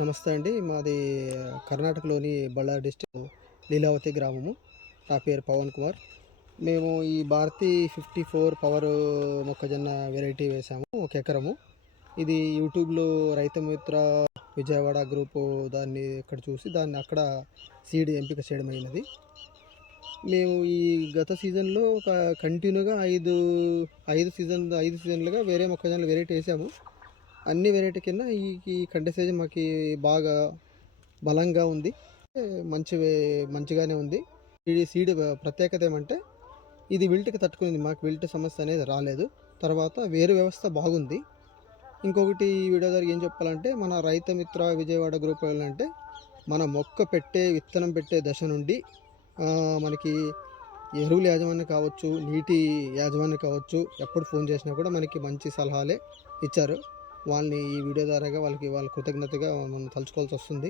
నమస్తే అండి. మాది కర్ణాటకలోని బళ్ళారి డిస్టిక్ లీలావతి గ్రామము. నా పేరు పవన్ కుమార్. మేము ఈ భారతి ఫిఫ్టీ ఫోర్ పవర్ మొక్కజొన్న వెరైటీ వేసాము ఒక ఎకరము. ఇది యూట్యూబ్లో రైతు మిత్ర విజయవాడ గ్రూపు దాన్ని ఇక్కడ చూసి దాన్ని అక్కడ సీడ్ ఎంపిక చేయడం అయినది. మేము ఈ గత సీజన్లో ఒక కంటిన్యూగా ఐదు ఐదు సీజన్ ఐదు సీజన్లుగా వేరే మొక్కజొన్నలు వెరైటీ వేసాము. అన్ని వెరైటీ కింద ఈ ఈ కంటే మాకు బాగా బలంగా ఉంది. మంచి మంచిగానే ఉంది. ఈ సీడ్ ప్రత్యేకత ఏమంటే ఇది విల్ట్కి తట్టుకుంది. మాకు విల్ట్ సమస్య అనేది రాలేదు. తర్వాత వేరు వ్యవస్థ బాగుంది. ఇంకొకటి ఈ వీడియో ద్వారా ఏం చెప్పాలంటే మన రైతు మిత్ర విజయవాడ గ్రూప్ అంటే మన మొక్క పెట్టే విత్తనం పెట్టే దశ నుండి మనకి ఎరువుల యాజమాన్యం కావచ్చు నీటి యాజమాన్యం కావచ్చు ఎప్పుడు ఫోన్ చేసినా కూడా మనకి మంచి సలహాలే ఇచ్చారు. వాళ్ళని ఈ వీడియో ద్వారాగా వాళ్ళకి వాళ్ళ కృతజ్ఞతగా మనం తలుచుకోవాల్సి వస్తుంది.